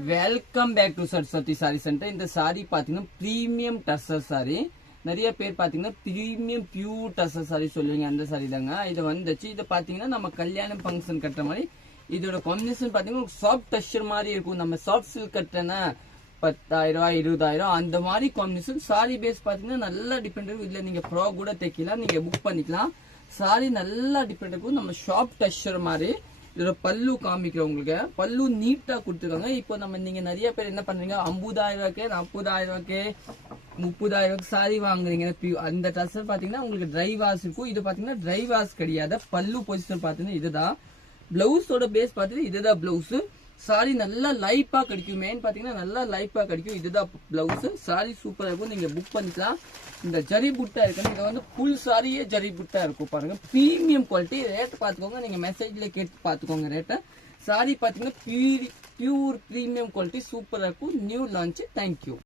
Welcome back to Saraswati sari centre. இந்த சாரி பாத்தீங்கன்னா premium tussar sari. நிறைய பேர் பாத்தீங்கன்னா பிரீமியம் பியூர் டஸ்ஸர் சாரி சொல்லுவீங்க, அந்த சாரி தாங்க இது வந்துச்சு. இது பாத்தீங்கன்னா நம்ம கல்யாணம் ஃபங்க்ஷன் கட்டுற மாதிரி. இதோட காம்பினேஷன் பாத்தீங்கன்னா சாஃப்ட் டஸ்ஸர் மாதிரி இருக்கும். நம்ம சாஃப்ட் சில்க் கட்டுறேன்னா 10,000 20,000 அந்த மாதிரி காம்பினேஷன். சாரி பேஸ் பாத்தீங்கன்னா நல்லா டிபெண்ட் இருக்கும். இதுல நீங்க ப்ரோ கூட தைக்கலாம், நீங்க புக் பண்ணிக்கலாம். சாரி நல்லா டிபெண்ட் இருக்கும். நம்ம சாஃப்ட் டஸ்ஸர் மாதிரி. இதோட பல்லு காமிக்கிறோம் உங்களுக்கு. பல்லு நீட்டா கொடுத்துருக்காங்க. இப்போ நம்ம நீங்க நிறைய பேர் என்ன பண்றீங்க, 50,000 ரூபாய்க்கு 40,000 ரூபாய்க்கு 30,000 ரூபாய்க்கு சாரி வாங்குறீங்க. அந்த டஸ்ஸர் பாத்தீங்கன்னா உங்களுக்கு ட்ரை வாஷ் இருக்கும். இது பாத்தீங்கன்னா ட்ரை வாஷ் கிடையாது. பல்லு பொசிஷன் பாத்தீங்கன்னா இதுதான். பிளவுஸோட பேஸ் பாத்தீங்கன்னா இதுதான் பிளவுஸ். சாரி நல்லா லைப்பா கிடைக்கும். மெயின் பாத்தீங்கன்னா நல்லா லைப்பா கிடைக்கும். இதுதான் பிளவுஸ். சாரி சூப்பரா இருக்கும். நீங்க புக் பண்ணிக்கலாம். இந்த ஜரி புட்டா இருக்கு. இது வந்து ஃபுல் சாரியே ஜரி புட்டா இருக்கும் பாருங்க. Premium quality. ரேட் பாத்துக்கோங்க, நீங்க மெசேஜ்ல கேட்டு பாத்துக்கோங்க ரேட்டை. சாரி பாத்தீங்கன்னா பியூர் பிரீமியம் குவாலிட்டி சூப்பரா இருக்கும். New launch. தேங்க்யூ.